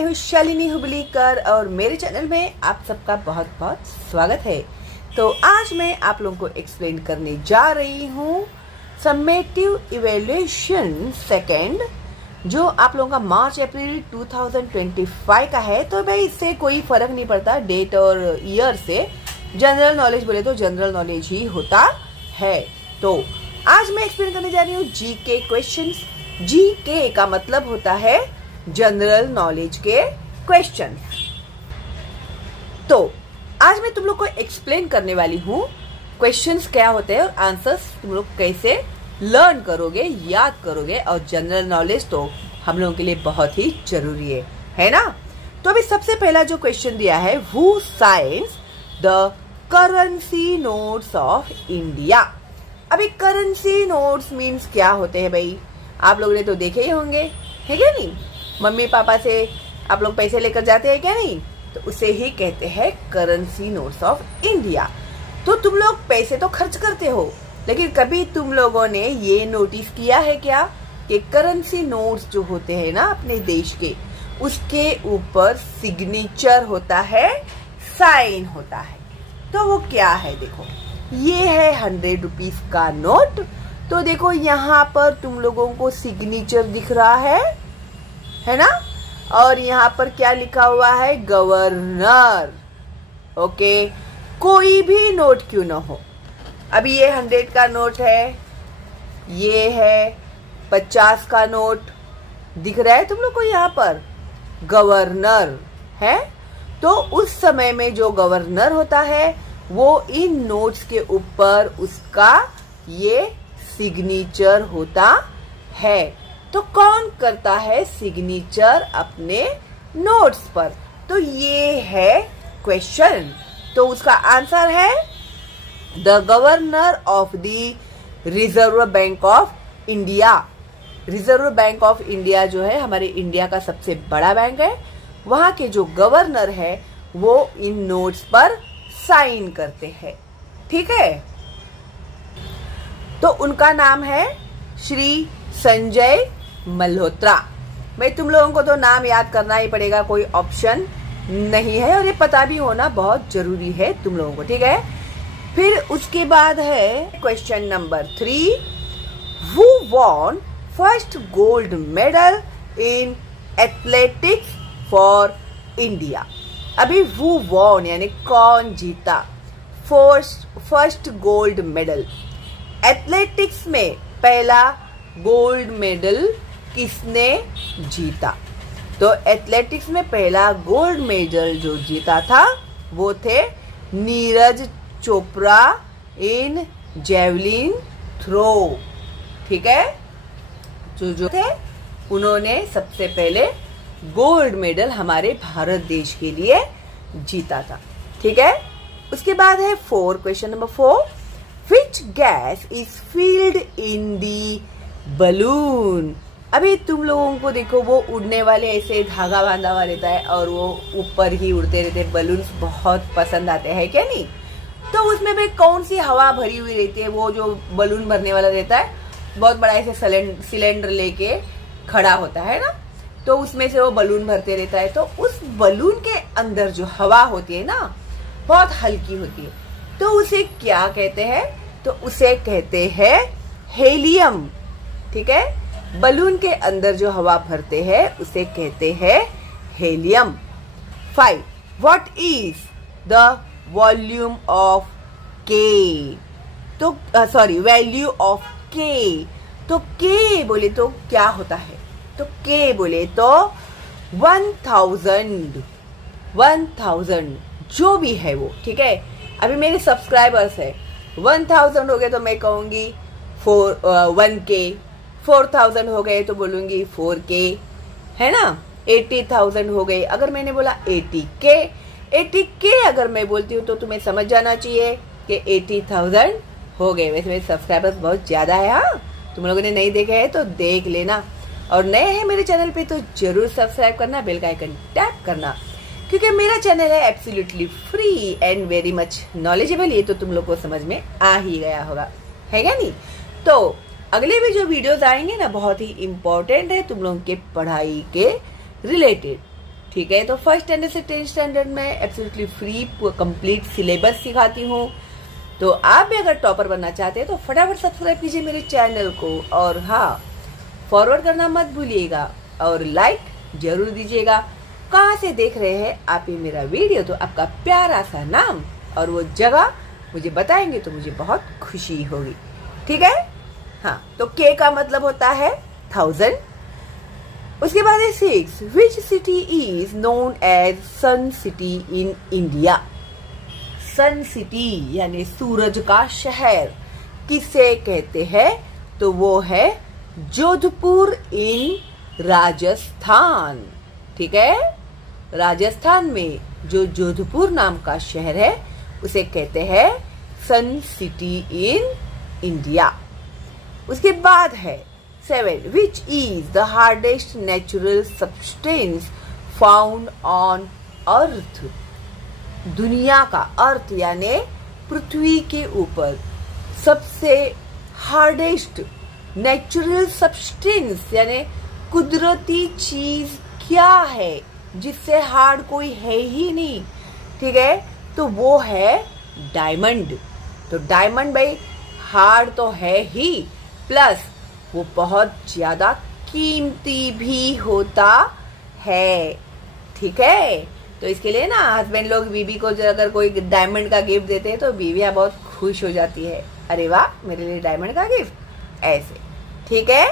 मैं हूँ शालिनी हुबलीकर और मेरे चैनल में आप सबका बहुत बहुत स्वागत है। तो आज मैं आप लोगों को एक्सप्लेन करने जा रही हूँ समेटिव इवैल्यूएशन सेकेंड, जो आप लोगों का मार्च अप्रैल 2025 का है। तो भाई इससे कोई फर्क नहीं पड़ता डेट और ईयर से, जनरल नॉलेज बोले तो जनरल नॉलेज ही होता है। तो आज मैं एक्सप्लेन करने जा रही हूँ जीके क्वेश्चंस। जीके का मतलब होता है जनरल नॉलेज के क्वेश्चन। तो आज मैं तुम लोग को एक्सप्लेन करने वाली हूँ क्वेश्चंस क्या होते हैं और आंसर्स तुम लोग कैसे लर्न करोगे, याद करोगे। और जनरल नॉलेज तो हम लोगों के लिए बहुत ही जरूरी है ना। तो अभी सबसे पहला जो क्वेश्चन दिया है, who science the currency notes of India. अभी करेंसी नोट्स मीन्स क्या होते हैं भाई, आप लोगों ने तो देखे ही होंगे, है क्या नहीं। मम्मी पापा से आप लोग पैसे लेकर जाते हैं क्या नहीं, तो उसे ही कहते हैं करेंसी नोट्स ऑफ इंडिया। तो तुम लोग पैसे तो खर्च करते हो, लेकिन कभी तुम लोगों ने ये नोटिस किया है क्या कि करेंसी नोट्स जो होते हैं ना अपने देश के, उसके ऊपर सिग्नेचर होता है, साइन होता है। तो वो क्या है, देखो ये है 100 रुपीज का नोट। तो देखो यहाँ पर तुम लोगों को सिग्नेचर दिख रहा है ना। और यहाँ पर क्या लिखा हुआ है, गवर्नर। ओके, कोई भी नोट क्यों ना हो। अभी ये 100 का नोट है, ये है 50 का नोट, दिख रहा है तुम लोग को यहाँ पर गवर्नर है। तो उस समय में जो गवर्नर होता है वो इन नोट्स के ऊपर उसका ये सिग्नेचर होता है। तो कौन करता है सिग्नेचर अपने नोट्स पर, तो ये है क्वेश्चन। तो उसका आंसर है the governor of the reserve bank of India. Reserve bank of India जो है हमारे इंडिया का सबसे बड़ा बैंक है, वहां के जो गवर्नर है वो इन नोट्स पर साइन करते हैं। ठीक है, तो उनका नाम है श्री संजय मल्होत्रा। भाई तुम लोगों को तो नाम याद करना ही पड़ेगा, कोई ऑप्शन नहीं है, और ये पता भी होना बहुत जरूरी है तुम लोगों को। ठीक है, फिर उसके बाद है question number 3, who won first gold medal in athletics for India. अभी हु वॉन यानी कौन जीता फर्स्ट गोल्ड मेडल। एथलेटिक्स में पहला गोल्ड मेडल किसने जीता, तो एथलेटिक्स में पहला गोल्ड मेडल जो जीता था वो थे नीरज चोपड़ा इन जेवलिन थ्रो। ठीक है, जो थे उन्होंने सबसे पहले गोल्ड मेडल हमारे भारत देश के लिए जीता था। ठीक है, उसके बाद है question number 4, which gas is field in the balloon. अभी तुम लोगों को देखो वो उड़ने वाले ऐसे धागा बांधा हुआ रहता है और वो ऊपर ही उड़ते रहते हैं। बलून्स बहुत पसंद आते हैं क्या नहीं। तो उसमें भी कौन सी हवा भरी हुई रहती है, वो जो बलून भरने वाला रहता है बहुत बड़ा ऐसे सिलेंडर लेके खड़ा होता है ना, तो उसमें से वो बलून भरते रहता है। तो उस बलून के अंदर जो हवा होती है ना बहुत हल्की होती है, तो उसे क्या कहते हैं, तो उसे कहते हैं हेलियम। ठीक है, बलून के अंदर जो हवा भरते हैं उसे कहते हैं helium. 5, what is the volume of के, तो सॉरी वैल्यू ऑफ के। तो के बोले तो क्या होता है, तो के बोले तो 1000 जो भी है वो। ठीक है, अभी मेरे सब्सक्राइबर्स है 1000 हो गए तो मैं कहूंगी 1K, 4000 हो गए तो बोलूंगी 4K, है ना। 80,000 हो गए, अगर मैंने बोला 80K अगर मैं बोलती हूँ तो तुम्हें समझ जाना चाहिए कि 80,000 हो गए। वैसे मेरे सब्सक्राइबर्स बहुत ज्यादा है, हाँ तुम लोगों ने नहीं देखे है तो देख लेना, और नए हैं मेरे चैनल पे तो जरूर सब्सक्राइब करना, बेल का आइकन टैप करना, क्योंकि मेरा चैनल है absolutely free and very much knowledgeable. ये तो तुम लोग को समझ में आ ही गया होगा, है क्या नहीं। तो अगले भी जो वीडियोस आएंगे ना बहुत ही इम्पोर्टेंट है तुम लोगों के पढ़ाई के रिलेटेड। ठीक है। तो फर्स्ट स्टैंडर्ड से 10th स्टैंडर्ड में एब्सोल्युटली फ्री कंप्लीट सिलेबस सिखाती हूँ। तो आप भी अगर टॉपर बनना चाहते हैं तो फटाफट सब्सक्राइब कीजिए मेरे चैनल को, और हाँ, फॉरवर्ड करना मत भूलिएगा और लाइक जरूर दीजिएगा। कहाँ से देख रहे हैं आप ये मेरा वीडियो, तो आपका प्यारा सा नाम और वो जगह मुझे बताएंगे तो मुझे बहुत खुशी होगी, ठीक है। हाँ, तो के का मतलब होता है 1000। उसके बाद है 6, which city is known as sun city in India. Sun city यानी सूरज का शहर किसे कहते हैं, तो वो है जोधपुर इन राजस्थान, ठीक है। राजस्थान में जो जोधपुर नाम का शहर है उसे कहते हैं सन सिटी इन इंडिया। उसके बाद है 7, which is the hardest natural substance found on earth. दुनिया का, अर्थ यानी पृथ्वी के ऊपर सबसे हार्डेस्ट नेचुरल सब्सटेंस यानी कुदरती चीज क्या है जिससे हार्ड कोई है ही नहीं, ठीक है। तो वो है डायमंड। तो डायमंड भाई हार्ड तो है ही, प्लस वो बहुत ज्यादा कीमती भी होता है, ठीक है। तो इसके लिए ना हस्बैंड लोग बीवी को अगर कोई डायमंड का गिफ्ट देते हैं तो बीवियां बहुत खुश हो जाती है, अरे वाह मेरे लिए डायमंड का गिफ्ट, ऐसे, ठीक है।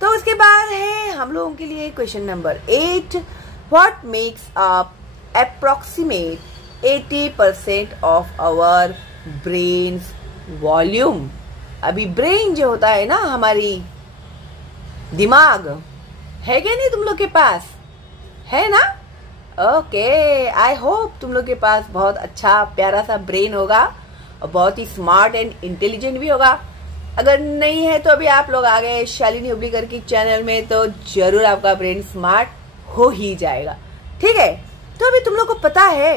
तो उसके बाद है हम लोगों के लिए question number 8, what makes up approximate 80% of our brains volume. अभी ब्रेन जो होता है ना, हमारी दिमाग, है क्या नहीं तुम लोग के पास, है ना। ओके, आई होप तुम लोग के पास बहुत अच्छा प्यारा सा ब्रेन होगा और बहुत ही स्मार्ट एंड इंटेलिजेंट भी होगा। अगर नहीं है तो अभी आप लोग आ गए शालिनी हुबलीकर के चैनल में, तो जरूर आपका ब्रेन स्मार्ट हो ही जाएगा, ठीक है। तो अभी तुम लोग को पता है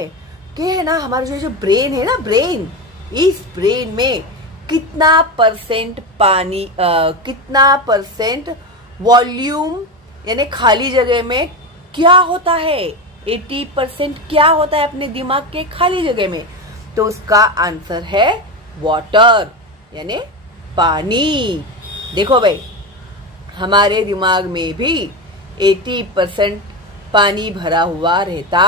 कि है ना हमारा जो ब्रेन है ना, ब्रेन, इस ब्रेन में कितना परसेंट पानी, कितना परसेंट वॉल्यूम यानी खाली जगह में क्या होता है, 80% क्या होता है अपने दिमाग के खाली जगह में, तो उसका आंसर है वाटर यानी पानी। देखो भाई, हमारे दिमाग में भी 80% पानी भरा हुआ रहता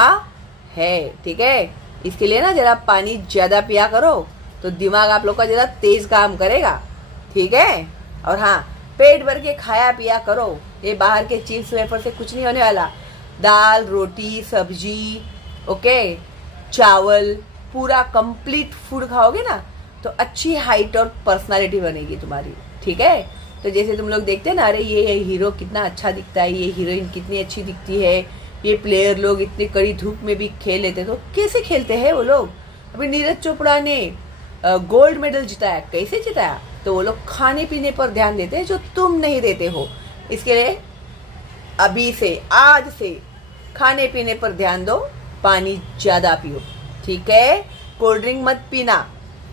है, ठीक है। इसके लिए ना जरा पानी ज्यादा पिया करो तो दिमाग आप लोग का जरा तेज काम करेगा, ठीक है। और हाँ, पेट भर के खाया पिया करो, ये बाहर के चिप्स वेफर से कुछ नहीं होने वाला। दाल, रोटी, सब्जी, ओके, चावल, पूरा कंप्लीट फूड खाओगे ना तो अच्छी हाइट और पर्सनालिटी बनेगी तुम्हारी, ठीक है। तो जैसे तुम लोग देखते हैं ना, अरे ये हीरो कितना अच्छा दिखता है, ये हीरोइन कितनी अच्छी दिखती है, ये प्लेयर लोग इतनी कड़ी धूप में भी खेल लेते हैं, तो कैसे खेलते हैं वो लोग। अभी नीरज चोपड़ा ने गोल्ड मेडल जिताया, कैसे जिताया, तो वो लोग खाने पीने पर ध्यान देते हैं जो तुम नहीं देते हो। इसके लिए अभी से, आज से खाने पीने पर ध्यान दो, पानी ज्यादा पियो, ठीक है। कोल्ड ड्रिंक मत पीना,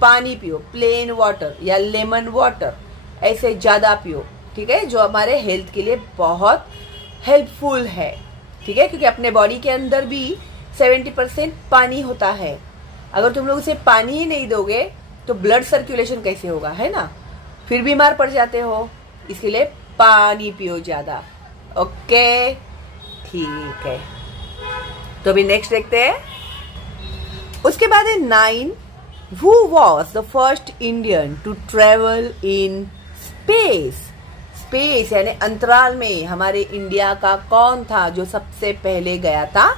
पानी पियो, प्लेन वाटर या लेमन वाटर ऐसे ज्यादा पियो, ठीक है, जो हमारे हेल्थ के लिए बहुत हेल्पफुल है, ठीक है। क्योंकि अपने बॉडी के अंदर भी 70% पानी होता है। अगर तुम लोग उसे पानी ही नहीं दोगे तो ब्लड सर्कुलेशन कैसे होगा, है ना, फिर बीमार पड़ जाते हो। इसके लिए पानी पियो ज्यादा, ओके, ठीक है। तो अभी नेक्स्ट देखते हैं। उसके बाद है 9, who was the first Indian to travel in space. Space यानी अंतराल में हमारे इंडिया का कौन था जो सबसे पहले गया था,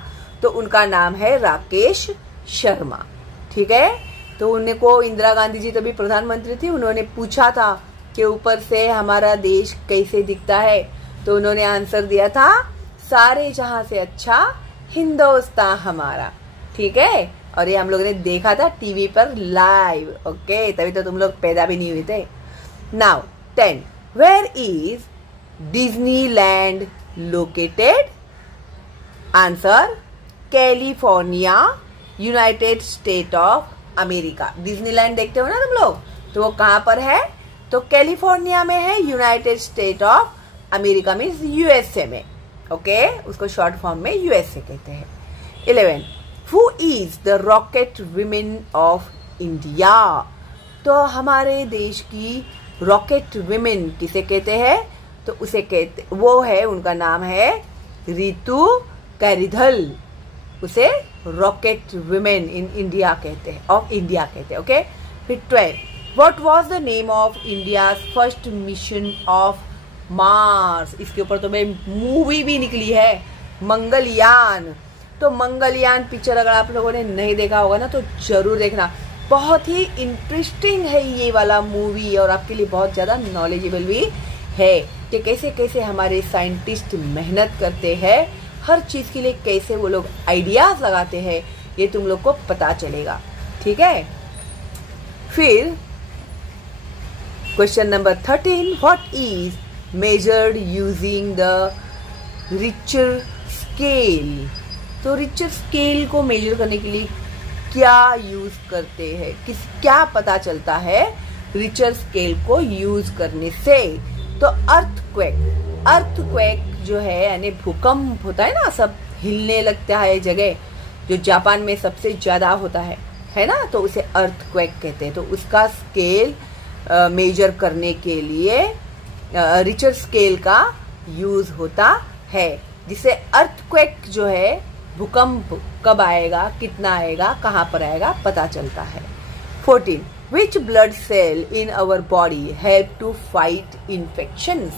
तो उनका नाम है राकेश शर्मा, ठीक है। तो उनको इंदिरा गांधी जी तभी प्रधानमंत्री थी, उन्होंने पूछा था कि ऊपर से हमारा देश कैसे दिखता है, तो उन्होंने आंसर दिया था सारे जहां से अच्छा हिंदुस्तान हमारा, ठीक है। और ये हम लोगों ने देखा था टीवी पर लाइव, ओके, तभी तो तुम लोग पैदा भी नहीं हुए थे। Now 10, where is Disneyland located. Answer California, United State of America. Disneyland देखते हो ना तुम लोग, तो वो कहां पर है, तो कैलिफोर्निया में है, United State of America means USA में, ओके, उसको शॉर्ट फॉर्म में यूएसए कहते हैं। 11 who is the rocket women of India. तो हमारे देश की रॉकेट विमेन किसे कहते हैं, तो उसे कहते, वो है, उनका नाम है रितु कैरिधल। उसे रॉकेट विमेन इन इंडिया कहते हैं, ऑफ इंडिया कहते हैं। ओके, फिर 12 what was the name of India first mission of Mars. इसके ऊपर तो भाई मूवी भी निकली है, मंगलयान। तो मंगलयान पिक्चर अगर आप लोगों ने नहीं देखा होगा ना, तो जरूर देखना, बहुत ही इंटरेस्टिंग है ये वाला मूवी, और आपके लिए बहुत ज़्यादा नॉलेजेबल भी है कि कैसे कैसे हमारे साइंटिस्ट मेहनत करते हैं, हर चीज़ के लिए कैसे वो लोग आइडियाज लगाते हैं, ये तुम लोग को पता चलेगा। ठीक है, फिर question number 13 what is measured using the Richter scale. तो रिचर स्केल को मेजर करने के लिए क्या यूज करते हैं, क्या पता चलता है रिचर स्केल को यूज करने से। तो अर्थक्वेक जो है, यानी भूकंप होता है ना, सब हिलने लगता है जगह, जो जापान में सबसे ज्यादा होता है ना, तो उसे अर्थक्वेक कहते हैं। तो उसका स्केल मेजर करने के लिए रिचर स्केल का यूज होता है, जिससे अर्थक्वेक जो है, भूकंप कब आएगा, कितना आएगा, कहाँ पर आएगा, पता चलता है। 14 which blood cell in our body help to fight infections.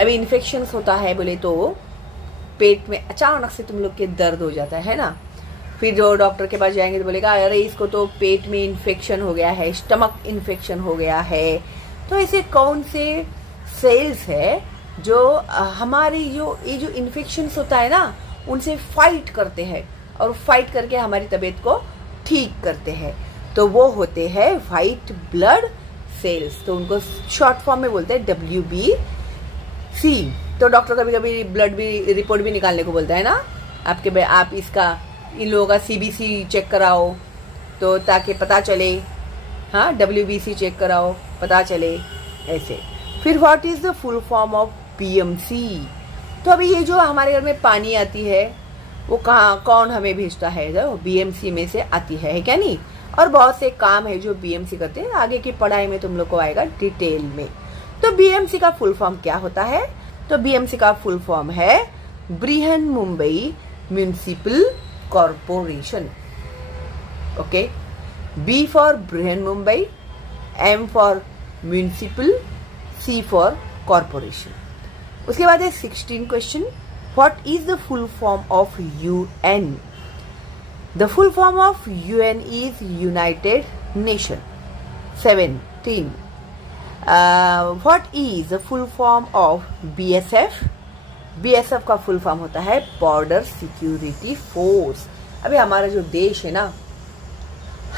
अभी इन्फेक्शंस होता है बोले तो पेट में अचानक से तुम लोग के दर्द हो जाता है ना, फिर जो डॉक्टर के पास जाएंगे तो बोलेगा अरे इसको तो पेट में इन्फेक्शन हो गया है, स्टमक इन्फेक्शन हो गया है। तो ऐसे कौन से सेल्स है जो हमारी ये जो इन्फेक्शंस होता है ना, उनसे फाइट करते हैं और फाइट करके हमारी तबीयत को ठीक करते हैं। तो वो होते हैं व्हाइट ब्लड सेल्स। तो उनको शॉर्ट फॉर्म में बोलते हैं WBC। तो डॉक्टर कभी कभी ब्लड भी रिपोर्ट भी निकालने को बोलता है ना, आप इसका इन लोगों का CBC चेक कराओ, तो ताकि पता चले, हाँ WBC चेक कराओ, पता चले ऐसे। फिर what is the full form of BMC। तो अभी ये जो हमारे घर में पानी आती है, वो कौन हमें भेजता है, जो BMC में से आती है क्या नहीं। और बहुत से काम है जो BMC करते हैं, आगे की पढ़ाई में तुम लोग को आएगा डिटेल में। तो BMC का फुल फॉर्म क्या होता है, तो BMC का फुल फॉर्म है Brihan Mumbai municipal corporation. Okay, B for Brihan Mumbai, M for municipal, C for corporation. उसके बाद है 16 question what is the full form of UN। The full form of UN is United nation. 17 what is the full form of BSF। BSF का full form होता है border security force. अभी हमारा जो देश है ना,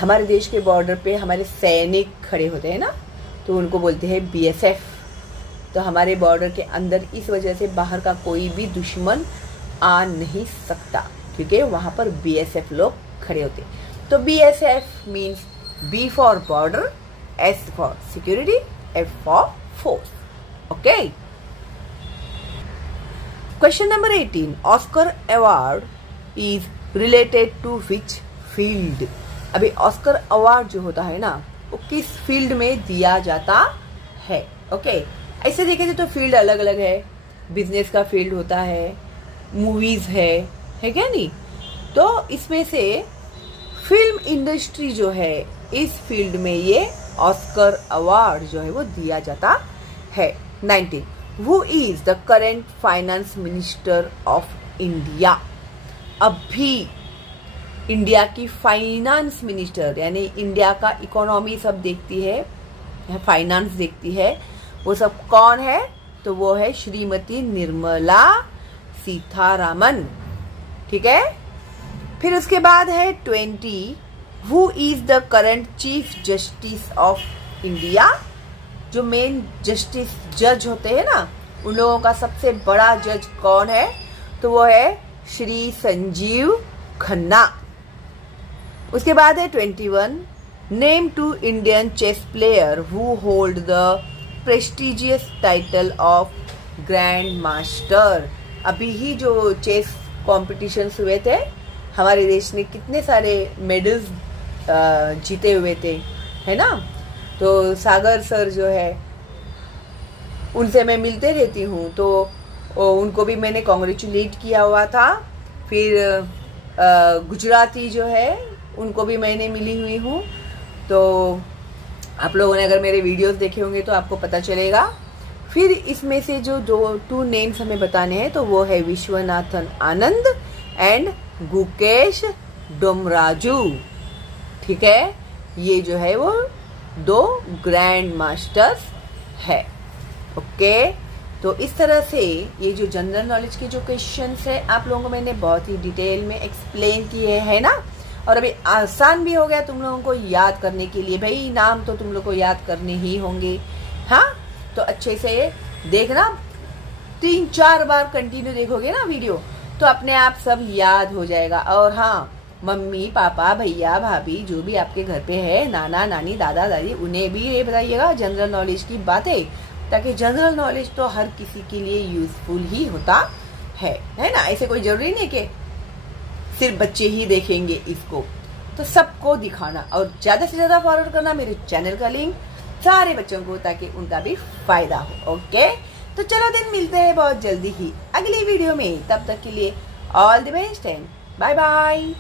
हमारे देश के बॉर्डर पे हमारे सैनिक खड़े होते हैं ना, तो उनको बोलते हैं BSF। तो हमारे बॉर्डर के अंदर इस वजह से बाहर का कोई भी दुश्मन आ नहीं सकता, क्योंकि वहां पर BSF लोग खड़े होते। तो BSF means B for border, S for security, F for force. Okay, question number 18 Oscar award is related to which field. अभी ऑस्कर अवार्ड जो होता है ना, वो किस फील्ड में दिया जाता है। ओके, ऐसे देखें तो फील्ड अलग अलग है, बिजनेस का फील्ड होता है, मूवीज है क्या नहीं। तो इसमें से फिल्म इंडस्ट्री जो है, इस फील्ड में ये ऑस्कर अवार्ड जो है वो दिया जाता है। 19 who is the current finance minister of India. अभी इंडिया की फाइनेंस मिनिस्टर, यानी इंडिया का इकोनॉमी सब देखती है, फाइनेंस देखती है, वो सब कौन है, तो वो है श्रीमती निर्मला सीतारामन। ठीक है, फिर उसके बाद है 20 who is the current chief justice of India. जो मेन जस्टिस जज होते हैं ना, उन लोगों का सबसे बड़ा जज कौन है, तो वो है श्री संजीव खन्ना। उसके बाद है 21 name two Indian chess player who hold the prestigious title of grand master. अभी ही जो चेस कॉम्पिटिशन्स हुए थे, हमारे देश ने कितने सारे मेडल्स जीते हुए थे, है ना। तो सागर सर जो है, उनसे मैं मिलते रहती हूँ, तो उनको भी मैंने कॉन्ग्रेचुलेट किया हुआ था। फिर गुजराती जो है उनको भी मैंने मिली हुई हूँ। तो आप लोगों ने अगर मेरे वीडियोस देखे होंगे तो आपको पता चलेगा। फिर इसमें से जो टू नेम्स हमें बताने हैं तो वो है विश्वनाथन आनंद एंड गुकेश डोमराजू। ठीक है, ये जो है वो 2 ग्रैंड मास्टर्स है। ओके, तो इस तरह से ये जो जनरल नॉलेज के जो क्वेश्चंस है आप लोगों को मैंने बहुत ही डिटेल में एक्सप्लेन किए है ना। और अभी आसान भी हो गया तुम लोगों को याद करने के लिए। भाई नाम तो तुम लोग को याद करने ही होंगे। हाँ, तो अच्छे से देखना, 3-4 बार कंटिन्यू देखोगे ना वीडियो तो अपने आप सब याद हो जाएगा। और हाँ, मम्मी पापा भैया भाभी जो भी आपके घर पे है, नाना नानी दादा दादी, उन्हें भी ये बताइएगा जनरल नॉलेज की बातें, ताकि जनरल नॉलेज तो हर किसी के लिए यूजफुल ही होता है ना। ऐसे कोई जरूरी नहीं कि सिर्फ बच्चे ही देखेंगे इसको, तो सबको दिखाना और ज्यादा से ज्यादा फॉरवर्ड करना मेरे चैनल का लिंक सारे बच्चों को, ताकि उनका भी फायदा हो। ओके, तो चलो दिन मिलते हैं बहुत जल्दी ही अगली वीडियो में। तब तक के लिए all the best and bye bye.